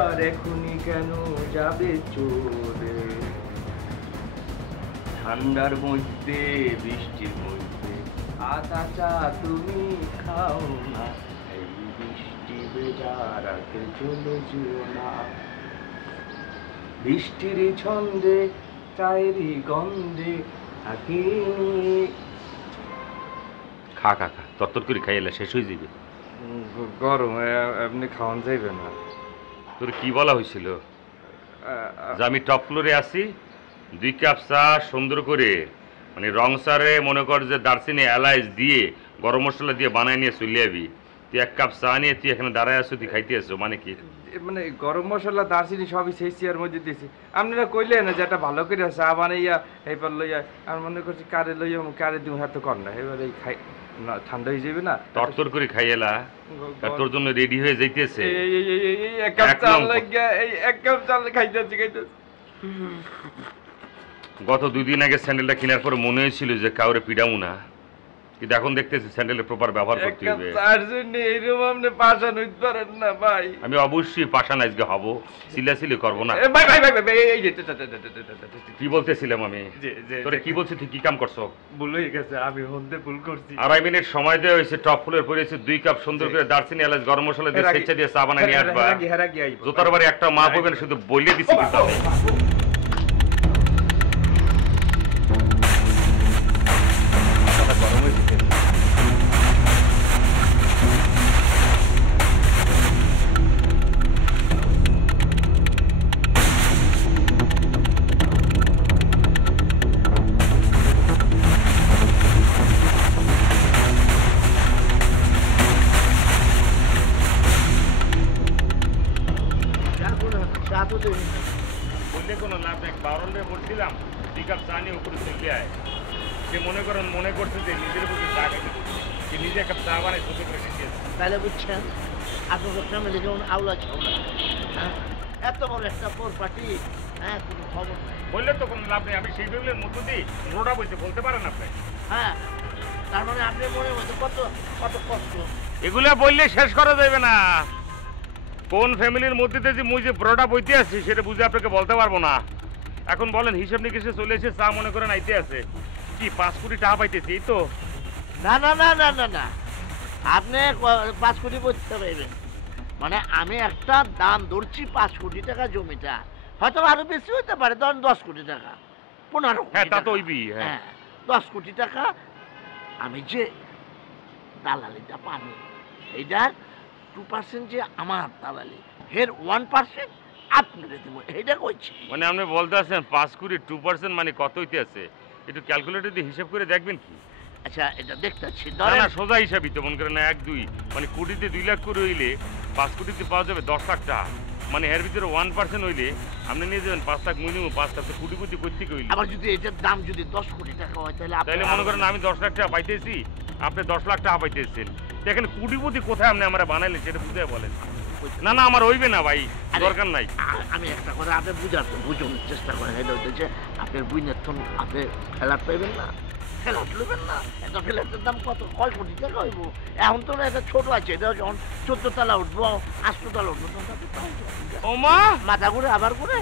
আবার এখনই কেন যাবে চলে? ঠান্ডার মধ্যে বৃষ্টির মধ্যে আদা চা তুমি খাও না, এই বৃষ্টি ভেজা রাতে চলে যেও না। বৃষ্টির ছন্দে চায়েরই গন্ধে থাকি। খা খা খা, তরতর করে খাইলে শেষ হয়ে যাবে। গরম এমনি খাওয়ান যাইবে না। তোর কি বলা হয়েছিল যে আমি টপ ফ্লোরে আছি, 2 কাপ চা সুন্দর করে মানে রং সারে মনে কর যে দারচিনি এলাইচ দিয়ে গরম মশলা দিয়ে বানায় নিয়ে চলে যাবি। তুই 1 কাপ চা নিয়ে তুই এখানে দাঁড়ায় আছো, তুই খাইতে আছো মানে কি? মানে গরম মশলা দারচিনি সবই সেই চেয়ার মধ্যে দিয়েছি। আপনারা কইলেন না যে একটা ভালো করে চা বানাইয়া এইবার লইয়া আমি মনে করছি কারে লইয়া কারে দিব হাতে কর না, এবার এই খাই না ঠান্ডা হয়ে যাবে না, তরতর করে খাইয়েলা তোর জন্য রেডি হয়ে যাইতেছে। এক কাপ চা লাগিয়া এই 1 কাপ চা খাইতেছি। গত 2 দিন আগে স্যান্ডেলটা কেনার পর মনে হয়েছিল যে কাউরে পিডামু না, কিন্তু এখন দেখতেছি স্যান্ডেলের প্রপার ব্যবহার করতে হবে। আমি অবশ্যই পাশান আজকে হব, সিলাসিলি করবো না। কি বলতেছিলাম আমি? তোরে কি বলছি, তুই কি কাম করছো? ভুল হয়ে গেছে, আমি হতে ভুল করছি। 2.5 মিনিট সময় দেওয়া হয়েছে, টপ ফুলের পরেছে 2 কাপ সুন্দর করে দারচিনি এলাচ গরম মশলা দিয়ে সেচা দিয়ে চা বানায় নিয়ে আসবা। জোতার বাড়ি একটা মা পাবেন, শুধু বইলে দিছি কিন্তু গরম হয়ে দিতে। বললে কোনো লাভ নেই, বারণে বলছিলাম 2 কাপ চা নিয়ে উপরে চলে আয়। যে মনে করছে যে নিজের প্রতি চা খাইতে, যে নিজে 1 কাপ চা বানায় ছোট করে নিয়ে। তাহলে বুঝছেন আপনাদের ফ্যামিলি যেমন আউলা ছাউলা, হ্যাঁ এত বড় একটা পোর পার্টি, হ্যাঁ কোনো খবর নাই। বললে তো কোনো লাভ নেই, আমি সেই বেগুলের মধ্য দিয়ে রোডা বলতে বলতে পারেন আপনি। হ্যাঁ তার মানে আপনি মনে মধ্যে কত কত কষ্ট। এগুলা বললে শেষ করা যাবে না। কোন ফ্যামিলির মধ্যে যে মুই যে বড়টা বইতে আছি সেটা বুঝে আপনাকে বলতে পারবো না। এখন বলেন, হিসাব নিকেশে চলে এসে চা মনে করেন আইতে আছে কি 5 কোটি টাকা পাইতেছি, এই তো? না না না না না না, আপনি 5 কোটি বলতে পারবেন মানে আমি একটা দাম ধরছি 5 কোটি টাকা জমিটা, হয়তো আরো বেশি হতে পারে, ধরেন 10 কোটি টাকা, 15 কোটি। হ্যাঁ তা তো টাকা। হইবি। হ্যাঁ 10 কোটি টাকা আমি যে দালালিটা পাবো, এইটার 2% যে আমার দালালি, এর 1% আপনাদের দেবো, এইটা কইছি। মানে আপনি বলতে আছেন 5 কোটি 2% মানে কত হইতে আছে? একটু ক্যালকুলেটর দিয়ে হিসাব করে দেখবেন কি? আচ্ছা এটা দেখতেছি, না ধরেন না সোজা হিসাবই তো, মনে করেন না 1 2 মানে কোটিতে 2 লাখ করে হইলে 5 কোটিতে পাওয়া যাবে 10 লাখ টাকা, মানে এর ভিতরে 1% হইলে আপনি নিয়ে যাবেন 5 লাখ, মিনিমাম 5 লাখ। কোটি কোটি করতে কইলে আবার যদি এটার দাম যদি 10 কোটি টাকা হয় তাহলে মনে করেন আমি 10 লাখ টাকা পাইতেছি, আপনি 10 লাখ টাকা পাইতেছেন, এখানে কোটিপতি কোথায় আপনি আমরা বানাইলেন সেটা বুঝে বলেন। না না আমার হইবে না ভাই, দরকার নাই। আমি একটা কথা আপনি বুঝানোর চেষ্টা করেন, এটা হচ্ছে আপনার বুঝনের থন আপনি ফেলাট পাইবেন না, ফেলাট লইবেন না। একটা ফ্ল্যাটের দাম কত, কয় কোটি টাকা হইব? এখন তো একটা ছোট আছে, এটা যখন 14 তলা উঠবো 8 তলা উঠবো ও মা মাথা ঘুরে আবার ঘুরে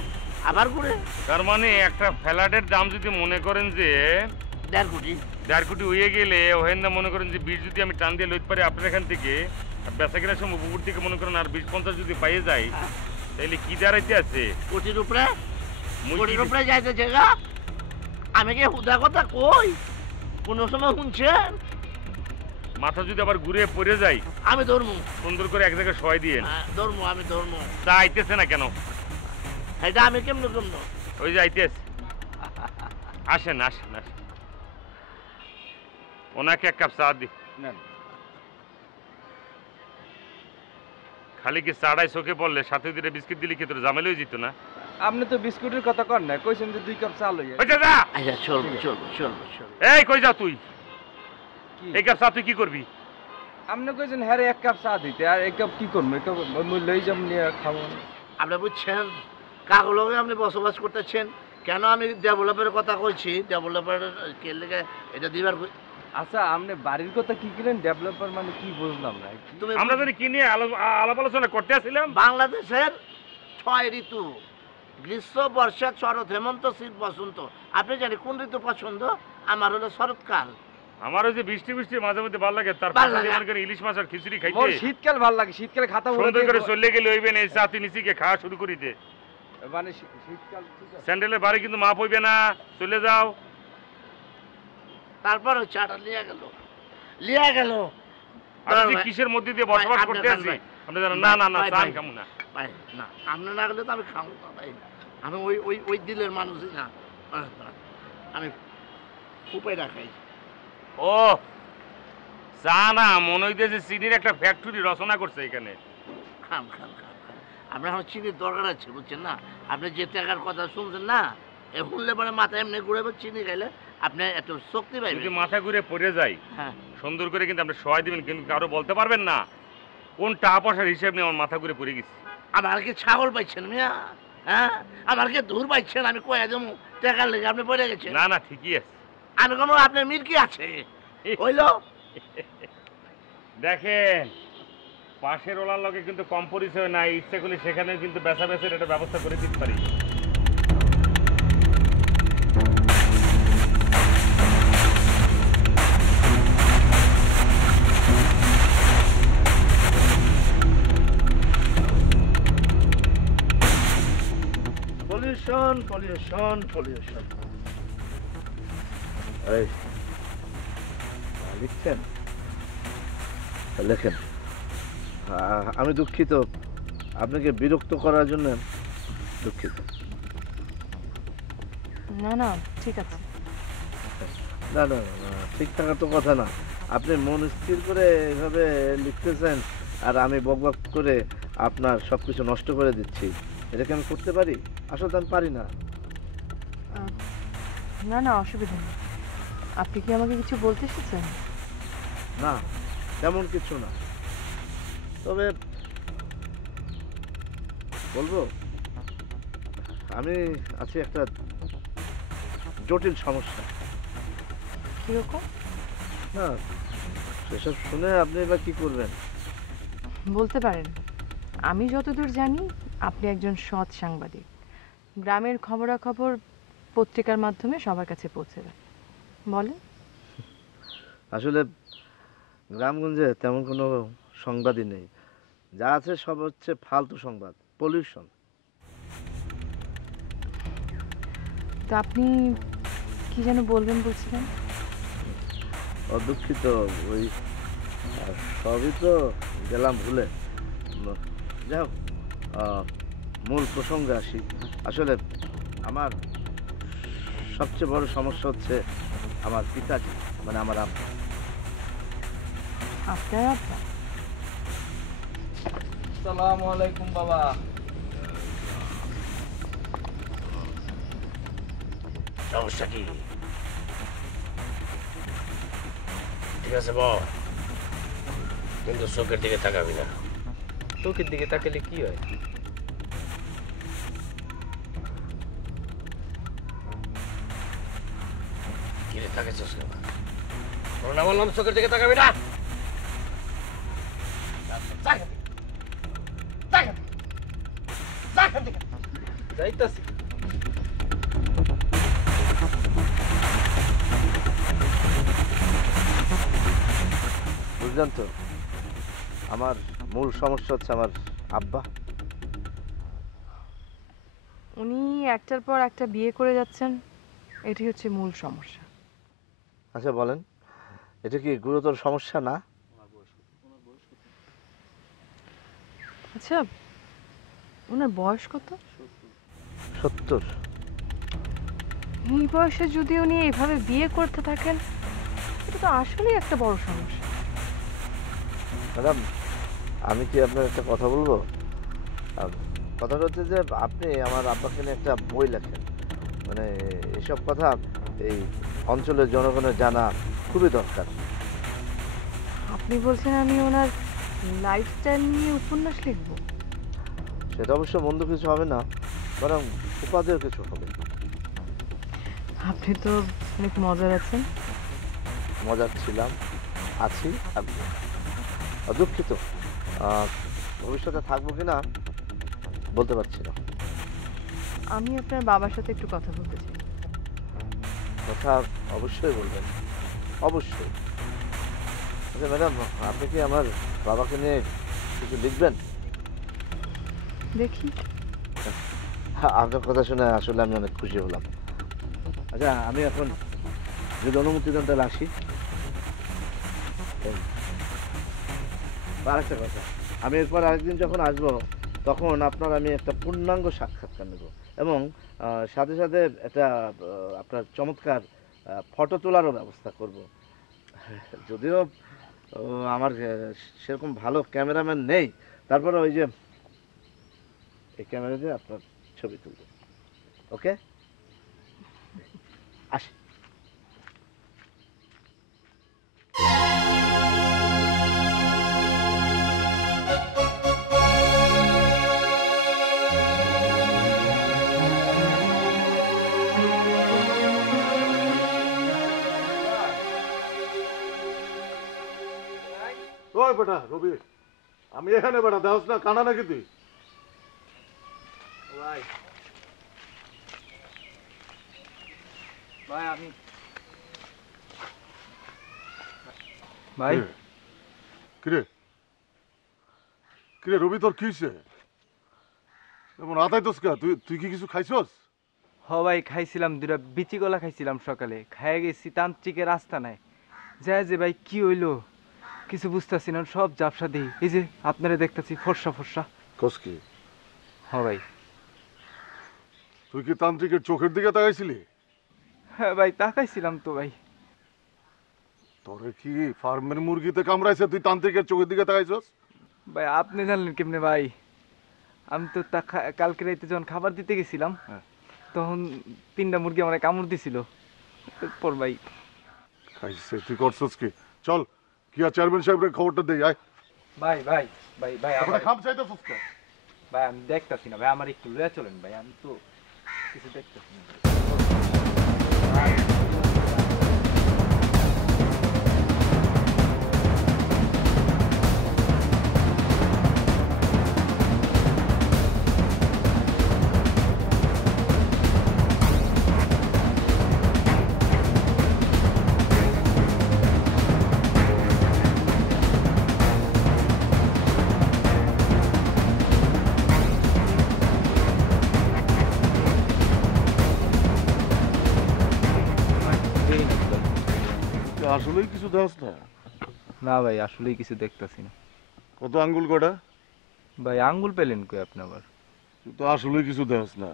আবার ঘুরে। তার মানে একটা ফ্ল্যাটের দাম যদি মনে করেন যে 1.5 কোটি 1.5 কোটি হয়ে গেলে ওহেন না মনে করেন যে 20 যদি আমি টান দিয়ে লইতে পারি আপনার এখান থেকে, বেচা কেনার সময় উপর থেকে মনে করেন আর 20-50 যদি পাইয়ে যায়, তাহলে কি দাঁড়াইতে আছে? কোটির উপরে, কোটির উপরে যাইতেছে গা। আমি কি হুদা কথা কই? কোন সময় শুনছেন? মাথা যদি আবার ঘুরে পড়ে যায়, আমি ধর্ম সুন্দর করে এক জায়গায় শয় দিয়ে ধর্ম, আমি ধর্ম। তা আইতেছে না কেন? এটা আমি কেমন কেমন ওই যে আইতেছে, আসেন আসেন আসেন, ওনাকে 1 কাপ চা দি। খালি কি চাড়াই চোখে পড়লে সাথে দিলে বিস্কিট দিলে কি তোর ঝামেলা হয়ে যেত না? আপনি তো বিস্কুটের কথা কর না, কইছেন যে 2 কাপ চা লইয়া। কই যা? আচ্ছা চলবো চলবো চলবো চলবো। এই কই যা তুই? এই কাপ চা তুই কি করবি? আপনি কইছেন হ্যাঁ 1 কাপ চা দিতে, আর 1 কাপ কি করব? 1 কাপ মই লই যাব নিয়ে খাবো। আপনি বুঝছেন কাগুলোকে আপনি বসবাস করতেছেন কেন? আমি ডেভেলপের কথা কইছি, ডেভেলপার কে লেগে এটা দিবার। আচ্ছা আপনি বাড়ির কথা কি করেন? ডেভেলপার মানে কি বুঝলাম না। আমরা যদি কি নিয়ে আলাপ আলোচনা করতে আসছিলাম? বাংলাদেশের 6 ঋতু, গ্রীষ্ম, বর্ষা, শরৎ, হেমন্ত, শীত, বসন্ত। আপনি জানি কোন ঋতু পছন্দ? আমার হলো শরৎকাল। আমার ওই যে বৃষ্টি বৃষ্টি মাঝে মধ্যে ভালো লাগে, তার ভাল পাশে লাগে। মনে করেন ইলিশ মাছ আর খিচুড়ি মোর খাইতে শীতকাল ভাল লাগে, শীতকালে খাতা বলে সুন্দর করে চলে গেলে হইবে না, এই চাতি নিচিকে খাওয়া শুরু করিতে। মানে শীতকাল ঠিক আছে। স্যান্ডেলের বাড়ি কিন্তু মাপ হইবে না, চলে যাও। তারপর ওই চাটা লিয়া গেল। আমি যে কিসের মধ্যে দিয়ে বসবাস ভাই, করতে আপনার আছি ভাই, আপনি জানেন? না না না, ভাই, চান ভাই। খামু না। ভাই না, আপনি না গেলে তো আমি খাবো না ভাই। আমি ওই ওই ওই দিলের মানুষই না। আমি ফুপাইরা খাই। ও চা না, মনে হইতেছে চিনির একটা ফ্যাক্টরি রচনা করছে এখানে। খাম খাম খাম খাম। আপনার আমার চিনির দরকার আছে, বুঝছেন না? আপনি যে টাকার কথা শুনছেন না, এ শুনলে পরে মাথা এমনি ঘুরে চিনি খাইলে আপনি এত শক্তি যদি পাইবেন। মাথা ঘুরে পড়ে যাই, হ্যাঁ, সুন্দর করে কিন্তু আপনি সহায় দিবেন, কিন্তু কারো বলতে পারবেন না কোন টাকা পয়সার হিসাব নিয়ে আমার মাথা ঘুরে পড়ে গেছি। আমার কি ছাগল পাইছেন মিয়া? হ্যাঁ, আমার কি দূর পাইছেন? আমি কয়ে দেবো টাকার লেগে আপনি পড়ে গেছেন। না না, ঠিকই আছে। আমি কোনো আপনার মির্কি আছে হইল। দেখেন পাশের ওলার লগে কিন্তু কম পরিচয় নাই, ইচ্ছে করলে সেখানে কিন্তু বেচা বেচার একটা ব্যবস্থা করে দিতে পারি। Pollution pollution pollution. এই লিখছেন? লেখেন। আমি দুঃখিত, আপনাকে বিরক্ত করার জন্য দুঃখিত। না না, ঠিক আছে। না না না, ঠিক থাকার তো কথা না। আপনি মন স্থির করে এভাবে লিখতেছেন আর আমি বকবক করে আপনার সব কিছু নষ্ট করে দিচ্ছি, এটা কি আমি করতে পারি? আসলে তো আমি পারি না। না না, অসুবিধা নেই। আপনি কি আমাকে কিছু বলতে এসেছেন? না, তেমন কিছু না, তবে বলবো আমি আছি একটা জটিল সমস্যা। কিরকম? না, সেসব শুনে আপনি এবার কি করবেন? বলতে পারেন। আমি যতদূর জানি আপনি একজন সৎ সাংবাদিক। গ্রামের খবরাখবর পত্রিকার মাধ্যমে সবার কাছে পৌঁছে দেন। বলেন। আসলে গ্রামগঞ্জে তেমন কোনো সংবাদই নেই, যা আছে সব হচ্ছে ফালতু সংবাদ, পলিউশন। তো আপনি কি যেন বলবেন বলছিলেন? দুঃখিত, ওই সবই তো গেলাম ভুলে। যাই হোক, মূল প্রসঙ্গে আসি। আসলে আমার সবচেয়ে বড় সমস্যা হচ্ছে আমার পিতাজি, মানে আমার আব্বা। আপনার আব্বা? আসসালামু আলাইকুম বাবা। সমস্যা কি? ঠিক আছে বল, কিন্তু চোখের দিকে তাকাবি না। চোখের দিকে তাকালে কি হয়? কিরে তাকাচ্ছিস কেন? না বললাম চোখের দিকে তাকাবি না। যাইতাছি। বুঝলেন তো, আমার মূল সমস্যা হচ্ছে আমার আব্বা। উনি একটার পর একটা বিয়ে করে যাচ্ছেন, এটি হচ্ছে মূল সমস্যা। আচ্ছা বলেন, এটা কি গুরুতর সমস্যা না? আচ্ছা, ওনার বয়স কত? 70। এই বয়সে যদি উনি এভাবে বিয়ে করতে থাকেন, এটা তো আসলেই একটা বড় সমস্যা। ম্যাডাম, আমি কি আপনার একটা কথা বলবো? কথাটা হচ্ছে যে আপনি আমার আব্বাকে নিয়ে একটা বই লেখেন। মানে এসব কথা এই অঞ্চলের জনগণের জানা খুবই দরকার। আপনি বলছেন আমি ওনার লাইফস্টাইল নিয়ে উপন্যাস লিখব? সেটা অবশ্য মন্দ কিছু হবে না, বরং উপাদেয় কিছু হবে। আপনি তো অনেক মজার আছেন। মজার ছিলাম, আছি, দুঃখিত। ভবিষ্যতে থাকবো কি না বলতে পারছি না। আমি আপনার বাবার সাথে একটু কথা বলতে চাই। কথা অবশ্যই বলবেন, অবশ্যই। আচ্ছা ম্যাডাম, আপনি কি আমার বাবাকে নিয়ে কিছু লিখবেন? দেখি। আপনার কথা শুনে আসলে আমি অনেক খুশি হলাম। আচ্ছা আমি এখন যদি অনুমতি দেন তাহলে আসি। আরেকটা কথা, আমি এরপর আরেকদিন যখন আসবো তখন আপনার আমি একটা পূর্ণাঙ্গ সাক্ষাৎকার নেব এবং সাথে সাথে একটা আপনার চমৎকার ফটো তোলারও ব্যবস্থা করব। যদিও আমার সেরকম ভালো ক্যামেরাম্যান নেই, তারপরে ওই যে এই ক্যামেরা দিয়ে আপনার ছবি তুলব। ওকে, আসি। ওই বেটা রবি, আমি এখানে বেটা দেওস না, কানা নাকি তুই? ভাই ভাই আমি ভাই কিরে কিরে রবি, তোর কি হয়েছে? এমন আতাই তোস কা? তুই তুই কি কিছু খাইছস? হ ভাই খাইছিলাম, দুটা বিচি কলা খাইছিলাম সকালে, খাইয়ে গেছি তান্ত্রিকের রাস্তা নাই যায় যে ভাই কি হইলো কিছু বুঝতেছি না, সব জাপসা দিই, এই যে আপনারা দেখতেছি ফর্সা ফর্সা। কস কি? হ ভাই। তুই কি তান্ত্রিকের চোখের দিকে তাকাইছিলি? হ্যাঁ ভাই তাকাইছিলাম তো ভাই। তোরে কি ফার্মের মুরগিতে কামড়াইছে, তুই তান্ত্রিকের চোখের দিকে তাকাইছস? ভাই আপনি জানলেন কেমনে ভাই? আমি তো কালকে রাইতে যখন খাবার দিতে গেছিলাম তখন 3টা মুরগি আমার কামড় দিছিল। এরপর ভাই খাইছে, তুই করছস কি? চল কি আর চেয়ারম্যান সাহেবের খবরটা দেই আয়। ভাই ভাই ভাই ভাই তোরা খাম চাইতেছস কা? ভাই আমি দেখতাছি না ভাই, আমার একটু লয়ে চলেন ভাই, আমি তো কিছু দেখতাছি না। তুই আসলেই কিছু দেওস না? না ভাই আসলেই কিছু দেখতাছি না। কত আঙ্গুল কটা? ভাই আঙ্গুল পেলেন কই আপনি আবার? তুই তো আসলেই কিছু দেওস না।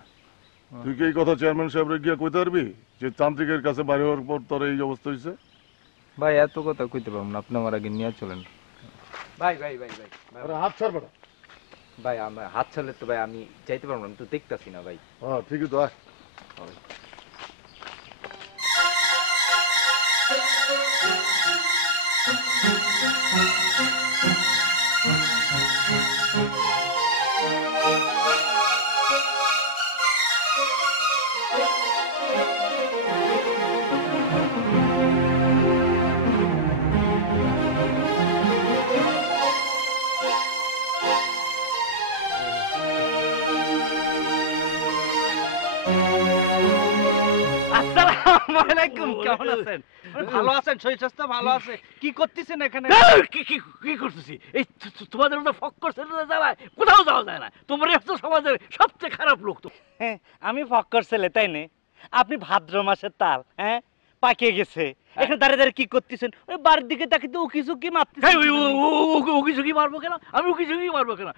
তুই কি এই কথা চেয়ারম্যান সাহেবরে গিয়া কইতে পারবি যে তান্ত্রিকের কাছে বাইরে হওয়ার পর তোর এই অবস্থা হয়েছে? ভাই এত কথা কইতে পারবো না, আপনি আমার আগে নিয়ে চলেন। ভাই ভাই ভাই ভাই আরে হাত ছাড় বেটা। ভাই আমার হাত ছাড়লে তো ভাই আমি যাইতে পারবো না, আমি তো দেখতাছি না ভাই। হ্যাঁ ঠিকই তো, আয়। আসসালামু আলাইকুম, কেমন আছেন? ভালো আছেন? শরীর স্বাস্থ্য ভালো আছে? কি করতেছেন এখানে? কি কি কি করতেছি? এই তোমাদের মতো ফক করছে জ্বালায় কোথাও যাওয়া যায় না। তোমরা হচ্ছে সমাজের সবচেয়ে খারাপ লোক। তো হ্যাঁ, আমি ফক্কর ছেলে তাই না? আপনি ভাদ্র মাসের তাল, হ্যাঁ, পাকিয়ে গেছে, এখানে দাঁড়িয়ে দাঁড়িয়ে কি করতেছেন? ওই বাড়ির দিকে তাকে তো উকি ঝুঁকি মারতেছেন। উকি ঝুঁকি মারবো কেন? আমি উকি ঝুঁকি মারবো কেন?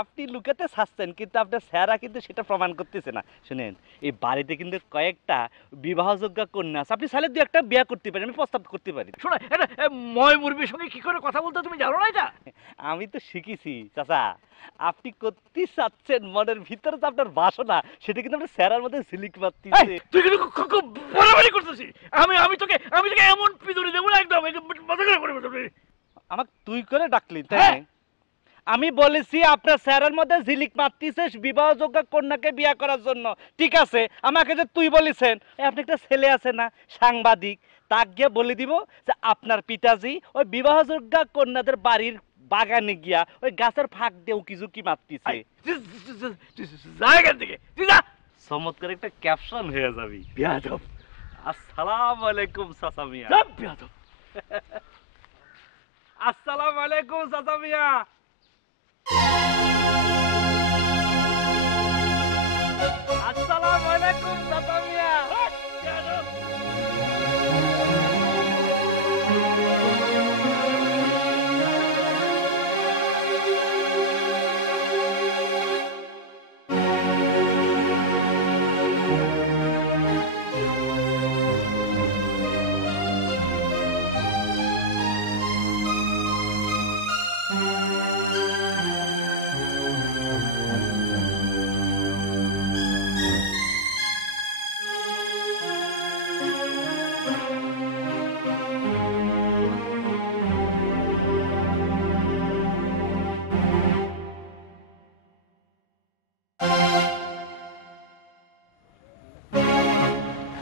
আপনি লুকাতে চাচ্ছেন কিন্তু আপনার স্যারা কিন্তু সেটা প্রমাণ করতেছে না। শুনেন, এই বাড়িতে কিন্তু কয়েকটা বিবাহযোগ্য কন্যা আছে, আপনি চাইলে 2-1টা বিয়ে করতে পারেন, আমি প্রস্তাব করতে পারি। শোনো, এটা ময় মুরবির সঙ্গে কি করে কথা বলতে তুমি জানো না? এটা আমি তো শিখেছি চাচা, আপনি করতে চাচ্ছেন মনের ভিতরে তো আপনার বাসনা, সেটা কিন্তু আপনার স্যারার মধ্যে ঝিলিক মারতেছে। তুই কিন্তু খুব বাড়াবাড়ি করতেছিস। আমি তোকে এমন পিদুরি দেবো না, একদম মজা করে করবে। আমাকে তুই করে ডাকলি তাই হ্যাঁ। না? আমি বলেছি আপনার স্যারের মধ্যে ঝিলিক মারতেছে বিবাহযোগ্য কন্যাকে বিয়ে করার জন্য, ঠিক আছে? আমাকে যে তুই বলেছেন, আপনি একটা ছেলে আছে না সাংবাদিক, তাকে গিয়ে বলে দিব যে আপনার পিতাজি ওই বিবাহযোগ্য কন্যাদের বাড়ির বাগানে গিয়া ওই গাছের ফাঁক দিয়ে উকি ঝুঁকি মারতিছে। যা এখান থেকে, তুই যা। চমৎকার একটা ক্যাপশন হয়ে যাবি। বেয়াদব, আসসালামু আলাইকুম চাচা মিয়া। যা বেয়াদব। আসসালামু আলাইকুম চাচা মিয়া। আসসালামু আলাইকুম চাচা মিয়া।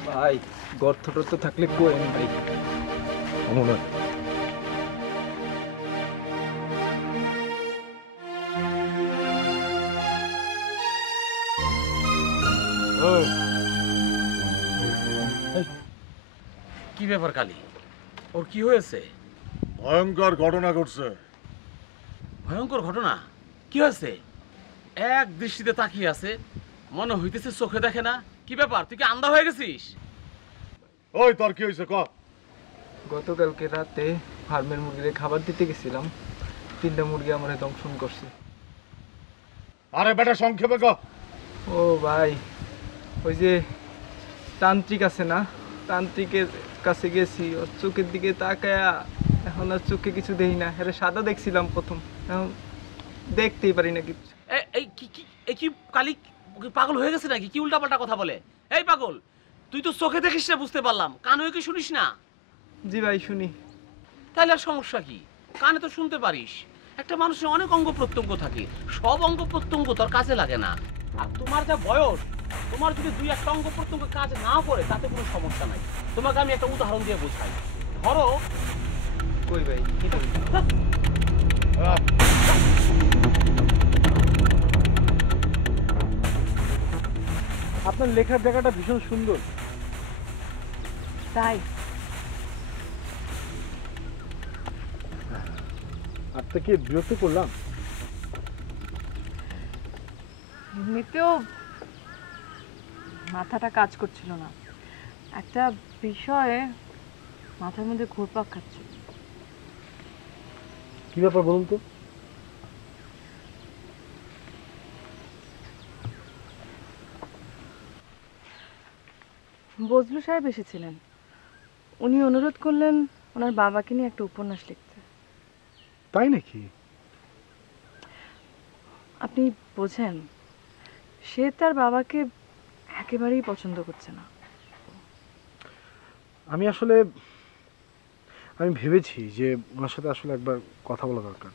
ভাই গর্ত টর্ত থাকলে কোয়েন ভাই। কি ব্যাপার কালী, ওর কি হয়েছে? ভয়ঙ্কর ঘটনা ঘটছে। ভয়ঙ্কর ঘটনা? কি হয়েছে? এক দৃষ্টিতে তাকিয়ে আছে, মনে হইতেছে চোখে দেখে না। কি ব্যাপার, তুই কি আন্ধা হয়ে গেছিস? ওই তোর কি হয়েছে ক? গতকালকে রাতে ফার্মের মুরগিরে খাবার দিতে গেছিলাম, 3টা মুরগি আমারে দংশন করছে। আরে বেটা সংক্ষেপে ক। ও ভাই, ওই যে তান্ত্রিক আছে না, তান্ত্রিকের কাছে গেছি, ওর চোখের দিকে তাকায়া এখন আর চোখে কিছু দেখি না। হ্যাঁ সাদা দেখছিলাম প্রথম, এখন দেখতেই পারি না কিছু। এই কি কালী পাগল হয়ে গেছে নাকি? কি উল্টাপাল্টা কথা বলে? এই পাগল, তুই তো চোখে দেখিস না বুঝতে পারলাম, কানে কি শুনিস না? জি ভাই শুনি। তাহলে আর সমস্যা কি? কানে তো শুনতে পারিস। একটা মানুষের অনেক অঙ্গ প্রত্যঙ্গ থাকে, সব অঙ্গ প্রত্যঙ্গ তোর কাজে লাগে না। আর তোমার যা বয়স, তোমার যদি 2-1টা অঙ্গ প্রত্যঙ্গ কাজ না করে তাতে কোনো সমস্যা নাই। তোমাকে আমি একটা উদাহরণ দিয়ে বোঝাই। ধরো, কই ভাই কি বলি? আপনার লেখার জায়গাটা ভীষণ সুন্দর। তাই আপনাকে বিরক্ত করলাম? এমনিতেও মাথাটা কাজ করছিল না, একটা বিষয়ে মাথার মধ্যে ঘুরপাক খাচ্ছিল। কি ব্যাপার বলুন তো? বজলু সাহেব এসেছিলেন, উনি অনুরোধ করলেন ওনার বাবাকে নিয়ে একটা উপন্যাস লিখতে। তাই নাকি? আপনি বোঝেন, সে তার বাবাকে একেবারেই পছন্দ করছে না। আমি ভেবেছি যে ওনার সাথে আসলে একবার কথা বলা দরকার।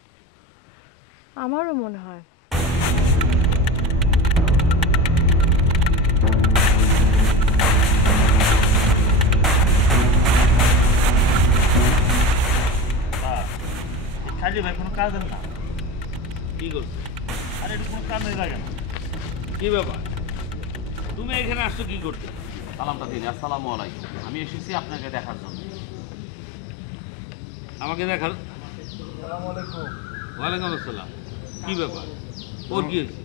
আমারও মনে হয়। কাজে ভাই কোনো কাজ না। কি করছো? আরে এটা কোনো কাজ নেই লাগে না। কি ব্যাপার, তুমি এখানে আসছো কি করতে? সালামটা দিন। আসসালামু আলাইকুম। আমি এসেছি আপনাকে দেখার জন্য। আমাকে দেখার? ওয়ালাইকুম আসসালাম। কি ব্যাপার, ওর কি হয়েছে?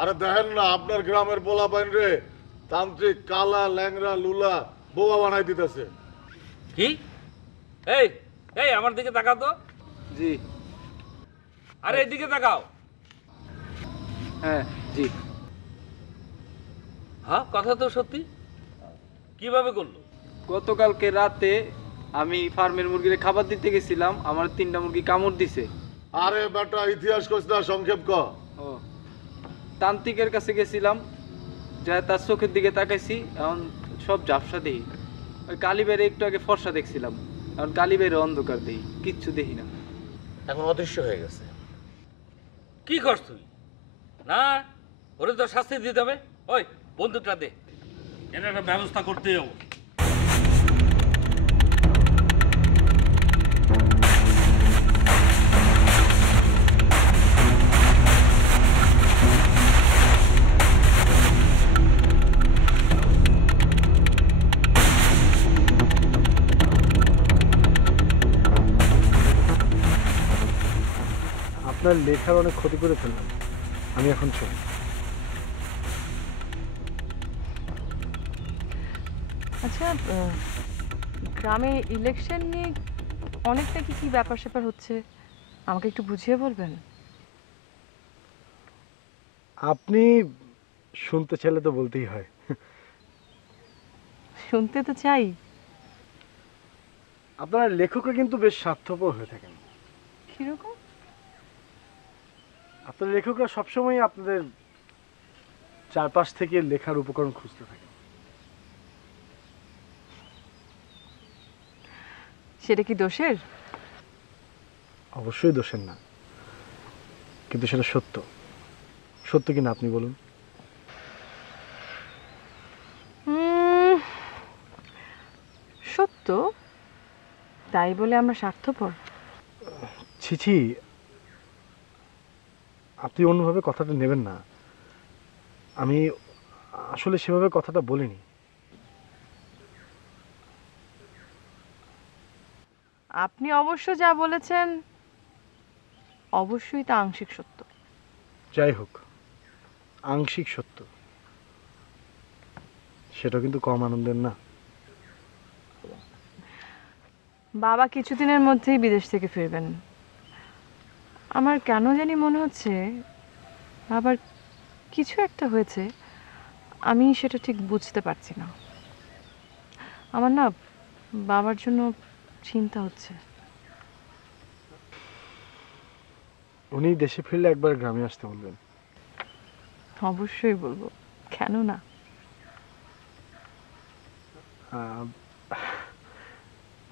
আরে দেখেন না আপনার গ্রামের পোলা পাইন রে তান্ত্রিক কালা ল্যাংরা লুলা বোবা বানাই দিতেছে। কি? এই এই আমার দিকে তাকাও তো। জি। আরে এদিকে তাকাও। হ্যাঁ জি। হ্যাঁ কথা তো সত্যি। কিভাবে করলো? গতকালকে রাতে আমি ফার্মের মুরগিরে খাবার দিতে গেছিলাম, আমার 3টা মুরগি কামড় দিছে। আরে বেটা ইতিহাস কইছ না, সংক্ষেপ ক। ও তান্ত্রিকের কাছে গেছিলাম, যা তার চোখের দিকে তাকাইছি, এখন সব ঝাপসা দেখি। ওই কালীবের একটু আগে ফর্সা দেখছিলাম, এখন কালীবের অন্ধকার দেখি, কিচ্ছু দেখি না। এখন অদৃশ্য হয়ে গেছে। কি করছ তুই? না, ওরে তো শাস্তি দিতে হবে। ওই বন্দুকটা দে, এটা একটা ব্যবস্থা করতে হবে। আপনার লেখার অনেক ক্ষতি করে ফেললাম, আমি এখন চলি। আচ্ছা, গ্রামে ইলেকশন নিয়ে অনেকটা কি ব্যাপার স্যাপার হচ্ছে, আমাকে একটু বুঝিয়ে বলবেন? আপনি শুনতে চাইলে তো বলতেই হয়। শুনতে তো চাই। আপনারা লেখকরা কিন্তু বেশ স্বার্থপর হয়ে থাকেন। কিরকম? আপনার লেখকরা সবসময় আপনাদের চারপাশ থেকে লেখার উপকরণ খুঁজতে থাকেন। সেটা কি দোষের? অবশ্যই দোষের না, কিন্তু সেটা সত্য। সত্য কিনা আপনি বলুন। সত্য, তাই বলে আমরা স্বার্থপর? ছিছি, আপনি অন্যভাবে কথাটা নেবেন না। আমি আসলে সেভাবে কথাটা বলিনি। আপনি অবশ্য যা বলেছেন অবশ্যই তা আংশিক সত্য। যাই হোক, আংশিক সত্য, সেটা কিন্তু কম আনন্দের না। বাবা কিছুদিনের মধ্যেই বিদেশ থেকে ফিরবেন। আমার কেন জানি মনে হচ্ছে বাবার কিছু একটা হয়েছে, আমি সেটা ঠিক বুঝতে পারছি না। আমার না বাবার জন্য চিন্তা হচ্ছে। উনি দেশে ফিরলে একবার গ্রামে আসতে বলবেন। অবশ্যই বলবো, কেন না।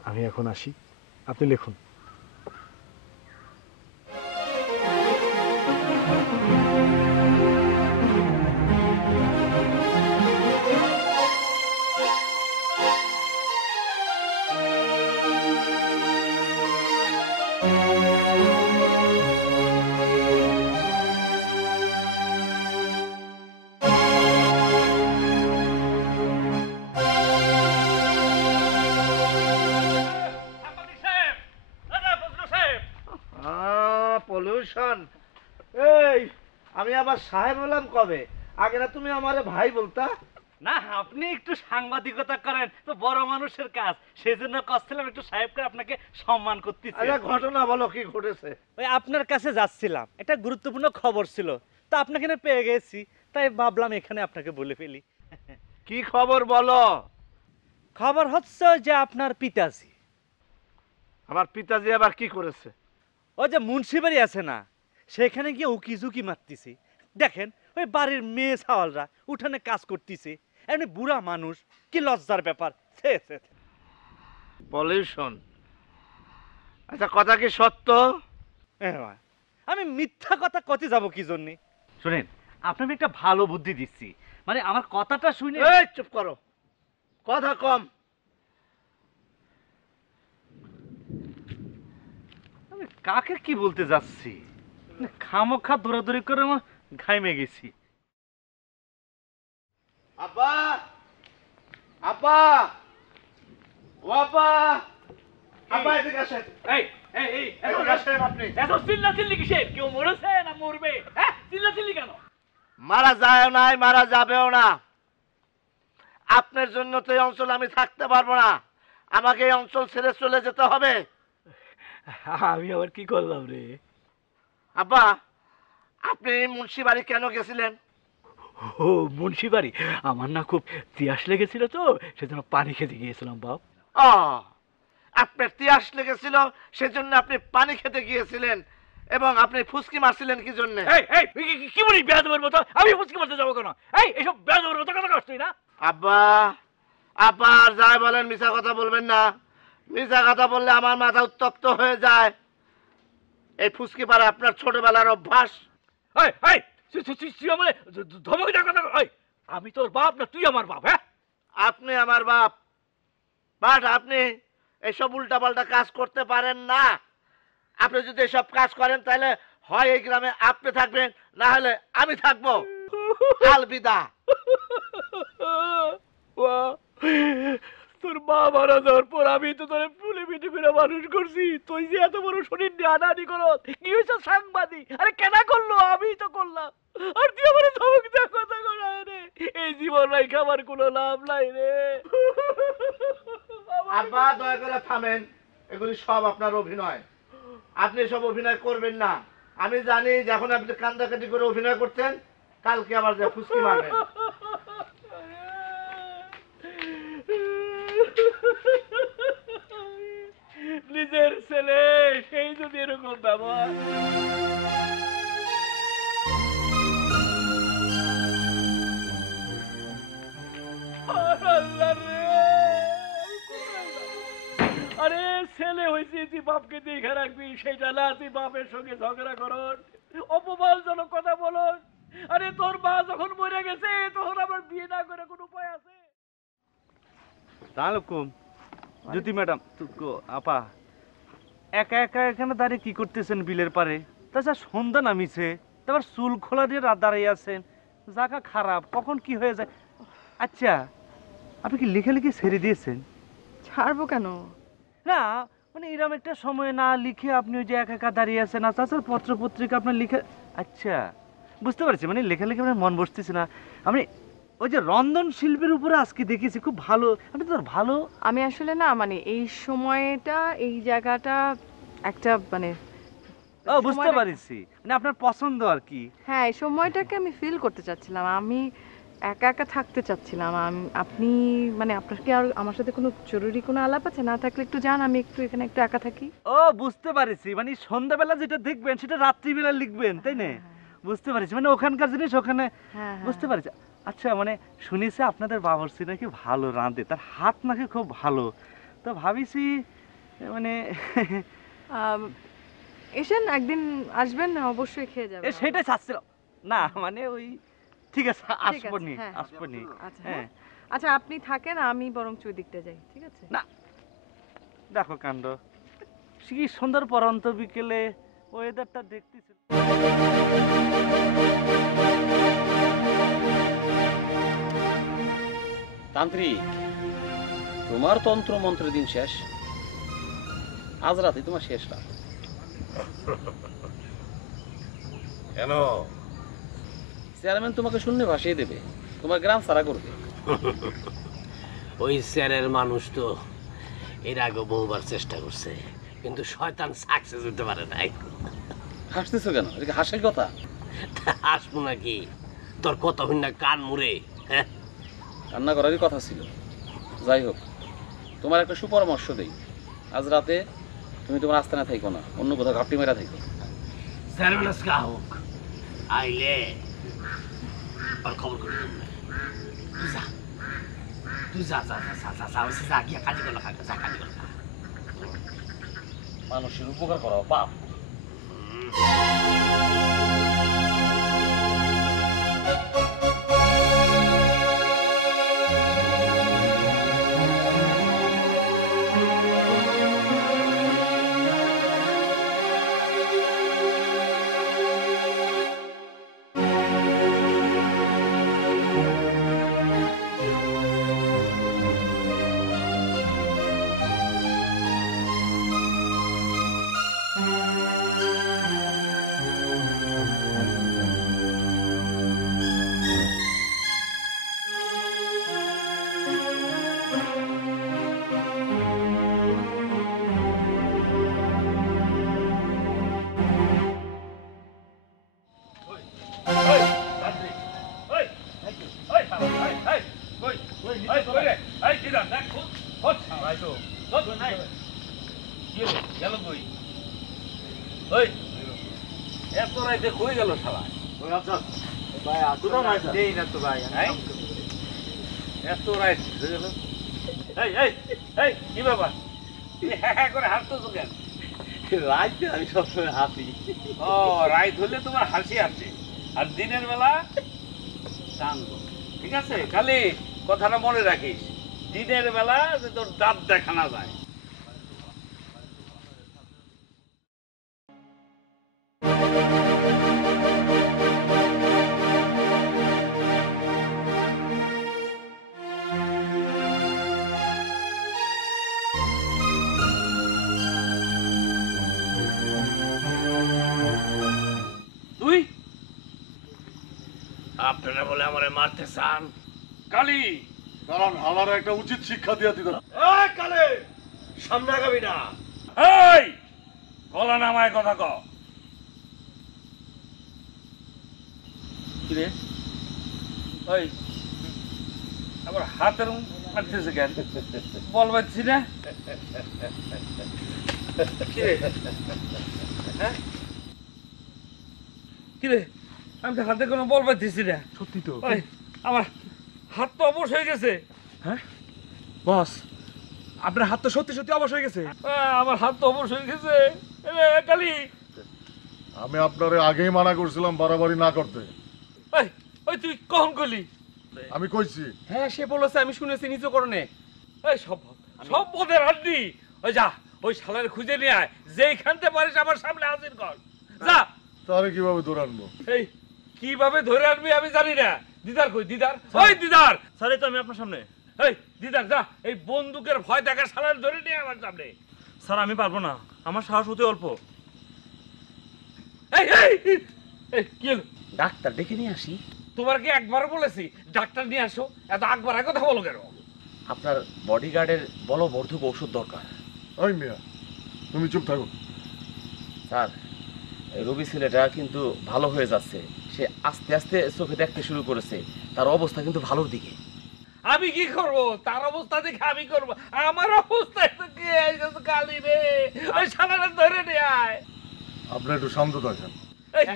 আমি এখন আসি, আপনি লিখুন। পলিউশন, এই আমি আবার সাহেব হলাম কবে? আগে না তুমি আমারে ভাই বলতা? না, আপনি একটু সাংবাদিকতা করেন তো, বড় মানুষের কাজ, সেজন্য কছিলাম একটু সাহেবকে আপনাকে সম্মান করতেছি। আচ্ছা, ঘটনা বলো, কি ঘটেছে? ওই আপনার কাছে যাচ্ছিলাম, একটা গুরুত্বপূর্ণ খবর ছিল, তা আপনাকে না পেয়ে গেছি, তাই ভাবলাম এখানে আপনাকে বলে ফেলি। কি খবর বলো? খবর হচ্ছে যে আপনার পিতাজি। আমার পিতাজি আবার কি করেছে? ওই যে মুন্সিবাড়ি আছে না, সেখানে গিয়ে উকি ঝুঁকি মারতেছি। দেখেন ওই বাড়ির মেয়ে ছাওয়ালরা উঠানে কাজ করতেছে, এমনি বুড়া মানুষ, কি লজ্জার ব্যাপার। পলিউশন, আচ্ছা কথা কি সত্য? আমি মিথ্যা কথা কতে যাব কি জন্য? শুনেন, আপনাকে একটা ভালো বুদ্ধি দিচ্ছি, মানে আমার কথাটা শুনে। এই চুপ করো, কথা কম। আমি কাকে কি বলতে যাচ্ছি, খামোখা দৌড়াদৌড়ি করে আমার ঘাইমে গেছি। আব্বা, আব্বা, ও আব্বা, আব্বা এদিকে আসেন। এই এই এই এদিকে আসেন আপনি। এত চিল্লাচিল্লি কিসের? কেউ মরেছে না মরবে? হ্যাঁ, চিল্লাচিল্লি কেন? মারা যায় নাই, মারা যাবেও না। আপনার জন্য তো এই অঞ্চল আমি থাকতে পারবো না, আমাকে এই অঞ্চল ছেড়ে চলে যেতে হবে। আমি আবার কি করলাম রে? আব্বা, আপনি মুন্সিবাড়ি কেন গেছিলেন? ও মুন্সিবাড়ি, আমার না খুব তিয়াস লেগেছিল তো, সেজন্য পানি খেতে গিয়েছিলাম বাপ। ও, আপনার তিয়াস লেগেছিল সেজন্য আপনি পানি খেতে গিয়েছিলেন, এবং আপনি ফুসকি মারছিলেন কি জন্য? এই এই কি বলি বেয়াদবের মতো? আমি ফুসকি মারতে যাবো কেন? এই এসব বেয়াদবের মতো কথা কস তুই না? আব্বা, আব্বা আর যাই বলেন মিছা কথা বলবেন না। মিছা কথা বললে আমার মাথা উত্তপ্ত হয়ে যায়। এই ফুসকি পারা আপনার ছোটবেলার অভ্যাস। এই এই তুই আমারে ধমক দেওয়ার কথা কই? আমি তোর বাপ না তুই আমার বাপ? হ্যাঁ, আপনি আমার বাপ, বাট আপনি এসব উল্টাপাল্টা কাজ করতে পারেন না। আপনি যদি এসব কাজ করেন তাহলে হয় এই গ্রামে আপনি থাকবেন, না হলে আমি থাকবো। আলবিদা। তোর মা মারা যাওয়ার পর আমি তো তোর ফুলে পিঠে করে মানুষ করছি, তুই যে এত বড় শরীর নিয়ে আনানি করো, কি হয়েছে সাংবাদিক? আরে কেনা করলো? আমি তো করলাম, আর তুই আমার ধমক দেওয়ার কথা করা রে? এই জীবন নাই খাবার কোনো লাভ নাই রে। আব্বা দয়া করে থামেন, এগুলি সব আপনার অভিনয়, আপনি সব অভিনয় করবেন না। আমি জানি যখন আপনি কান্দাকাটি করে অভিনয় করতেন, কালকে আবার যে ফুসকি মারবেন। নিজের ছেলে সেই যদি এরকম ব্যবহার। আরে ছেলে হয়েছে, তুই বাপকে দেখে রাখবি, সেটা না তুই বাপের সঙ্গে ঝগড়া করস, অপমানজনক কথা বলস। আরে তোর মা যখন মরে গেছে তখন আবার বিয়ে না করে কোনো উপায় আছে? সালামালাইকুম জ্যোতি ম্যাডাম, আপা একা একা এখানে দাঁড়িয়ে কি করতেছেন বিলের পারে? তাছাড়া সন্ধ্যা নামিছে, তারপর চুল খোলা দিয়ে রাত দাঁড়িয়ে আছেন, জায়গা খারাপ, কখন কি হয়ে যায়। আচ্ছা আপনি কি লেখালেখি ছেড়ে দিয়েছেন? ছাড়বো কেন? না মানে এরকম একটা সময় না লিখে আপনি ওই যে একা একা দাঁড়িয়ে আছেন, আর তাছাড়া পত্র পত্রিকা আপনার লিখে, আচ্ছা বুঝতে পারছি, মানে লেখালেখি আপনার মন বসতেছে না। আমি ওই যে রন্ধন শিল্পের উপরে আজকে দেখেছি, খুব ভালো, আপনি তো ভালো। আমি আসলে না মানে এই সময়টা এই জায়গাটা একটা মানে ও বুঝতে পারছি, মানে আপনার পছন্দ আর কি। হ্যাঁ, এই সময়টাকে আমি ফিল করতে চাচ্ছিলাম, আমি একা একা থাকতে চাচ্ছিলাম। আপনি মানে আপনার কি আর আমার সাথে কোনো জরুরি কোনো আলাপ আছে? না থাকলে একটু যান, আমি একটু এখানে একটু একা থাকি। ও বুঝতে পারছি, মানে সন্ধ্যাবেলা যেটা দেখবেন সেটা রাত্রিবেলা লিখবেন, তাই না? বুঝতে পারছি, মানে ওখানকার জিনিস ওখানে। বুঝতে পারছি। আচ্ছা মানে শুনেছি আপনাদের বাবুর্চি নাকি ভালো রাঁধে, তার হাত নাকি খুব ভালো, তো ভাবিছি মানে এসেন একদিন, আসবেন না, অবশ্যই খেয়ে যাবেন। সেটাই চাচ্ছিল না, মানে ওই ঠিক আছে আসবনি আসবনি। হ্যাঁ আচ্ছা আপনি থাকেন, আমি বরং ওই দিকটা যাই, ঠিক আছে? না দেখো কাণ্ড, কি সুন্দর পরন্ত বিকেলে ওয়েদারটা দেখতেছি। তান্ত্রিক, তোমার তন্ত্র মন্ত্রের দিন শেষ, আজ রাতে তোমার শেষ রাত। কেন? চেয়ারম্যান তোমাকে শূন্য ভাসিয়ে দেবে, তোমার গ্রাম সারা করবে। ওই স্যারের মানুষ তো এর আগে বহুবার চেষ্টা করছে, কিন্তু শয়তান সাকসেস হতে পারে নাই। হাসতেছো কেন? এটা কি হাসির কথা? হাসবো নাকি? তোর কত হইনা কান মুড়ে। হ্যাঁ, কান্না করারই কথা ছিল। যাই হোক, তোমার একটা সুপরামর্শ দেই, আজ রাতে তুমি তোমার আস্তানা থাইকো না, অন্য কোথাও ঘাপটি মেরা থাইকো। চেয়ারম্যান আজকে হোক, আইলে আর খবর করে দেব না। তুই যা, তুই যা যা যা যা যা যা গিয়া কাজে করলো, যা কাজে করলো। মানুষের উপকার করা পাপ। এত রাইতে কই গেল শালা? এত রাইত হয়ে গেল। এই এই এই কি ব্যাপার? হ্যাঁ করে হাসতেছো কেন? রাইতে আমি সবসময় হাসি। ও রাইত হলে তোমার হাসি আসে, আর দিনের বেলা কান্দো। ঠিক আছে, খালি কথাটা মনে রাখিস, দিনের বেলা যে তোর দাঁত দেখানো যায়। আপনারা বলে আমারে মারতে চান? কালি কারণ হালার একটা উচিত শিক্ষা দিয়া দিত। এই কালে সামনে আগাবি না। এই গলা নামায় কথা ক। কিরে ওই আবার হাতের মারতেছে কেন? বল পাচ্ছি না। কিরে হ্যাঁ কিরে আমি তো হাতে কোনো বল পাচ্ছি না। সত্যি তো। ওই আমার হাত তো অবশ হয়ে গেছে। হ্যাঁ বস, আপনার হাত তো সত্যি সত্যি অবশ হয়ে গেছে। আমার হাত তো অবশ হয়ে গেছে। কালি আমি আপনারে আগেই মানা করছিলাম বাড়াবাড়ি না করতে। ওই ওই তুই কখন করলি? আমি কইছি। হ্যাঁ সে বলেছে, আমি শুনেছি নিজ করণে। এই সব সব পদের হাড্ডি। ওই যা ওই শালার খুঁজে নিয়ে আয়, যেইখানতে পারিস আমার সামনে হাজির কর। যা। তারে কিভাবে ধরে আনবো? এই কিভাবে ধরে আনবি আমি জানি না। দিদার কই? দিদার ওই দিদার। স্যার এই তো আমি আপনার সামনে। এই দিদার যা এই বন্দুকের ভয় দেখা শালার ধরে নিয়ে আমার সামনে। স্যার আমি পারবো না, আমার সাহস হতে অল্প। এই এই এই কি হলো? ডাক্তার ডেকে নিয়ে আসি। তোমার কি একবার বলেছি ডাক্তার নিয়ে আসো? এত আকবার কথা বলো কেন? আপনার বডিগার্ডের বলবর্ধক ঔষধ দরকার। ওই মিয়া তুমি চুপ থাকো। স্যার রবি ছেলেটা কিন্তু ভালো হয়ে যাচ্ছে, সে আস্তে আস্তে চোখে দেখতে শুরু করেছে, তার অবস্থা কিন্তু ভালোর দিকে। আমি কি করব? তার অবস্থা দেখে আমি করব? আমার অবস্থায় তো কি হয়েছে কালি রে? ওই শালারা ধরে নিয়ে আয়। আপনি একটু শান্ত থাকেন। এই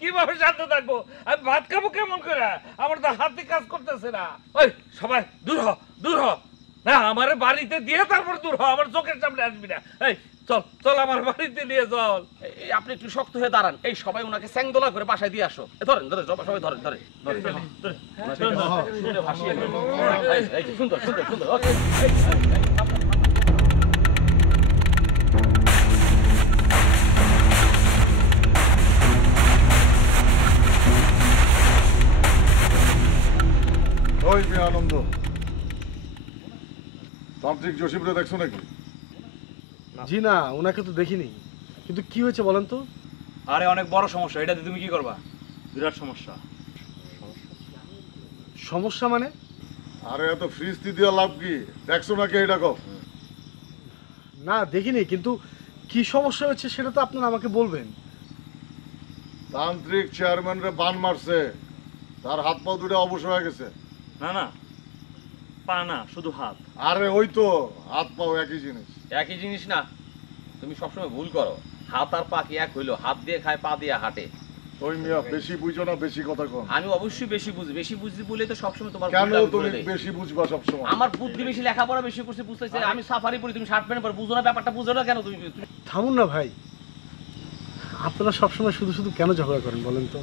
কিভাবে শান্ত থাকবো? আমি ভাত খাবো কেমন করে? আমার তো হাতে কাজ করতেছে না। ওই সবাই দূর হ, দূর হ। না আমার বাড়িতে দিয়ে তারপর দূর হ, আমার চোখের সামনে আসবি না। এই চল চল আমার বাড়িতে নিয়ে চল। এই আপনি একটু শক্ত হয়ে দাঁড়ান, এই সবাই ওনাকে স্যাংদোলা করে বাসায় দিয়ে আসো। ধরেন ধরেন সবাই ধরেন ধরেন শুনে ভাসিয়ে নেন। এই সুন্দর সুন্দর সুন্দর ওকে। ওই মিয়া আনন্দ, তান্ত্রিক জসিমরে দেখছো নাকি? জি না, ওনাকে তো দেখিনি। কিন্তু কি হয়েছে বলেন তো? আরে অনেক বড় সমস্যা, এটাতে তুমি কি করবা? বিরাট সমস্যা। সমস্যা মানে? আরে এত ফ্রিস্তি দিয়া লাভ কি? দেখছো নাকি এটা কও? না দেখিনি, কিন্তু কি সমস্যা হয়েছে সেটা তো আপনারা আমাকে বলবেন। তান্ত্রিক চেয়ারম্যানরে বান মারছে, তার হাত পা দুটো অবশ হয়ে গেছে। না না, পা না, শুধু হাত। আরে ওই তো হাত পাও একই জিনিস। একই জিনিস না, তুমি সবসময় ভুল করো। হাত আর পা কি এক হইলো? হাত দিয়ে খায়, পা দিয়ে হাঁটে। ওই মিয়া বেশি বুঝো না, বেশি কথা কম। আমি অবশ্যই বেশি বুঝি, বেশি বুঝি বলে তো সবসময় তোমার কেন ভুলটা আমি তুমি বলে দেই। বেশি বুঝবা সবসময়? আমার বুদ্ধি বেশি, লেখাপড়া বেশি করছি, বুঝতেছে। আমি সাফারি পড়ি, তুমি শার্ট প্যান্ট পরে, বুঝো না ব্যাপারটা? বুঝো না কেন তুমি? থামুন না ভাই, আপনারা সবসময় শুধু শুধু কেন ঝগড়া করেন বলেন তো?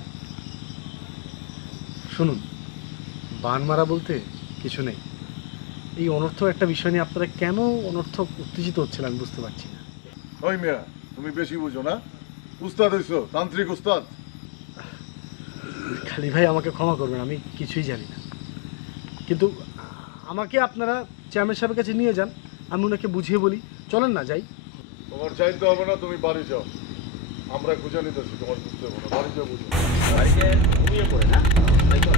শুনুন, বান মারা বলতে কিছু নেই। এই অনর্থক একটা বিষয় নিয়ে আপনারা কেন অনর্থক উত্তেজিত হচ্ছেন আমি বুঝতে পারছি না। ওই মিয়া তুমি বেশি বুঝো না। উস্তাদ হইছো, তান্ত্রিক উস্তাদ। খালি ভাই আমাকে ক্ষমা করবেন, আমি কিছুই জানি না। কিন্তু আমাকে আপনারা চেয়ারম্যান সাহেবের কাছে নিয়ে যান, আমি ওনাকে বুঝিয়ে বলি। চলেন না যাই। তোমার চাইতে হবে না, তুমি বাড়ি যাও। আমরা খুঁজে নিতেছি, তোমার বুঝতে হবে না। বাড়ি যাও বুঝো। বাড়িতে ঘুমিয়ে পড়ে না? তাই তো?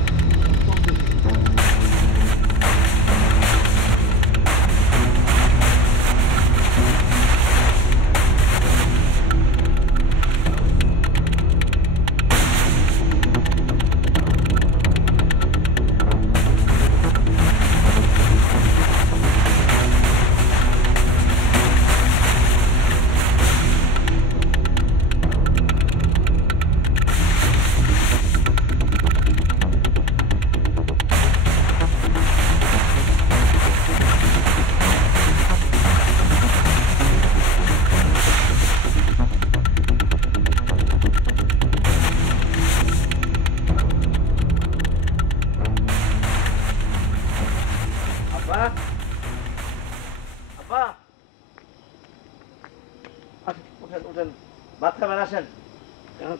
ভাত খাবেন, আসেন।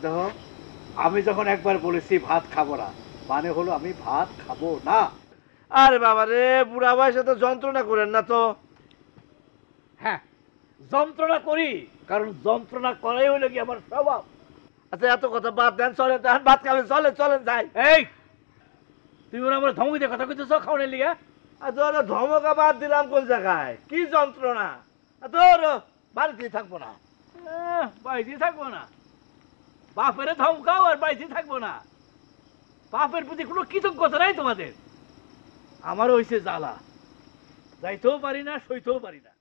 দেখো আমি যখন একবার বলেছি ভাত খাবো না, মানে হলো আমি ভাত খাবো না। আরে বাবা রে, বুড়া বয়সে তো যন্ত্রণা করেন না তো। হ্যাঁ যন্ত্রণা করি, কারণ যন্ত্রণা করাই হলো কি আমার স্বভাব। আচ্ছা এত কথা বাদ দেন, চলেন, ভাত খাবেন, চলেন চলেন যাই। এই তুমি ওরা আমার ধমক দিয়ে কথা কইতেছ খাওয়ানোর লিগা? আর তোর ধমকা বাদ দিলাম কোন জায়গায়? কি যন্ত্রণা! আর তোর বাড়িতে থাকবো না। বাড়িতে থাকবো না? বাপেরে ধমকাও আর বাড়িতে থাকবো না? বাপের প্রতি কোনো কৃতজ্ঞতা নাই তোমাদের। আমারও হয়েছে জ্বালা, যাইতেও পারি না, সইতেও পারি না।